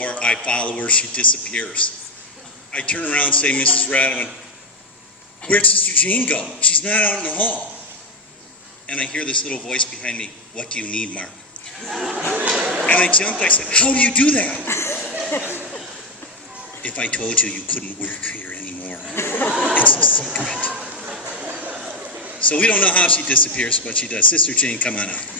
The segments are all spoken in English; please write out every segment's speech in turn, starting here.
door, I follow her, she disappears. I turn around and say, Mrs. Radowin, where'd Sister Jane go? She's not out in the hall. And I hear this little voice behind me, what do you need, Mark? And I jumped, I said, how do you do that? If I told you, you couldn't work here anymore. It's a secret. So we don't know how she disappears, but she does. Sister Jane, come on out.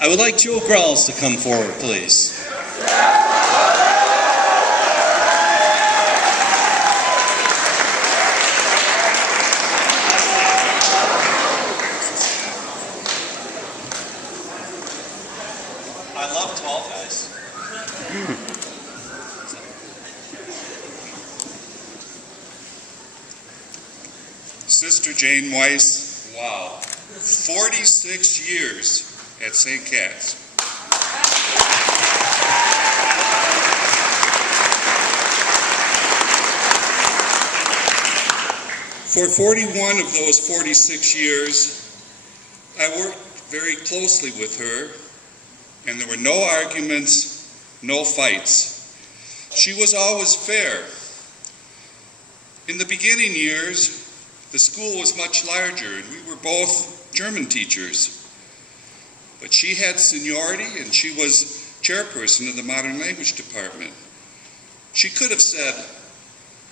I would like Joe Grauwels to come forward, please. I love tall guys. Sister Jane Weiss, wow, 46 years at St. Cat's. For 41 of those 46 years, I worked very closely with her, and there were no arguments, no fights. She was always fair. In the beginning years, the school was much larger, and we were both German teachers. But she had seniority, and she was chairperson of the Modern Language Department. She could have said,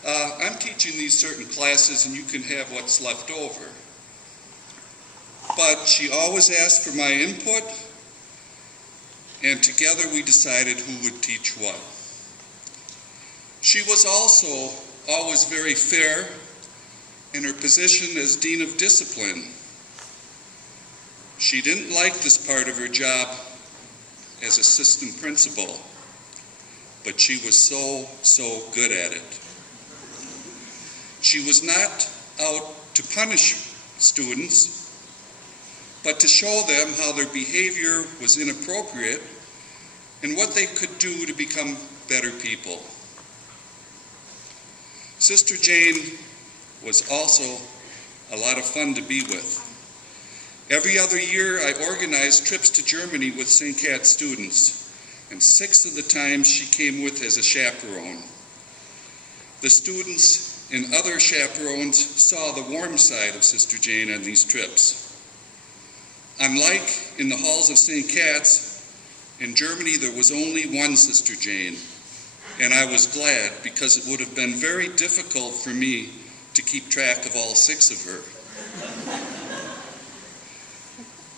I'm teaching these certain classes and you can have what's left over. But she always asked for my input, and together we decided who would teach what. She was also always very fair in her position as Dean of Discipline. She didn't like this part of her job as assistant principal, but she was so good at it. She was not out to punish students, but to show them how their behavior was inappropriate and what they could do to become better people. Sister Jane was also a lot of fun to be with. Every other year, I organized trips to Germany with St. Cat's students, and 6 of the times she came with as a chaperone. The students and other chaperones saw the warm side of Sister Jane on these trips. Unlike in the halls of St. Cat's, in Germany there was only one Sister Jane, and I was glad because it would have been very difficult for me to keep track of all 6 of her.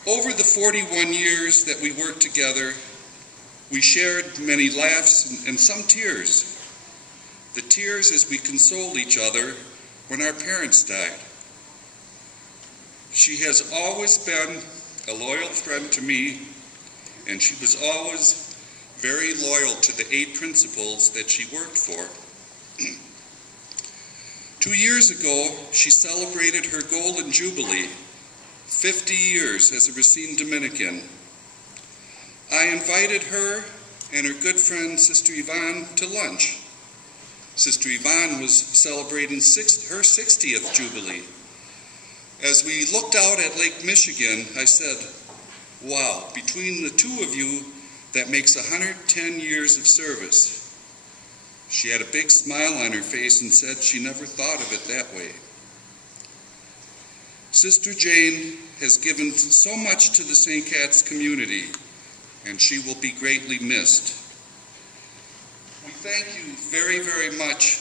Over the 41 years that we worked together, we shared many laughs and some tears. The tears as we consoled each other when our parents died. She has always been a loyal friend to me, and she was always very loyal to the 8 principals that she worked for. 2 years ago, she celebrated her Golden Jubilee, 50 years as a Racine Dominican. I invited her and her good friend, Sister Yvonne, to lunch. Sister Yvonne was celebrating her 60th Jubilee. As we looked out at Lake Michigan, I said, wow, between the 2 of you, that makes 110 years of service. She had a big smile on her face and said she never thought of it that way. Sister Jane has given so much to the St. Cat's community, and she will be greatly missed. We thank you very, very much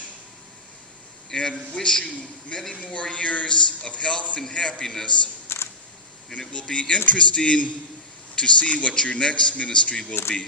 and wish you many more years of health and happiness, and it will be interesting to see what your next ministry will be.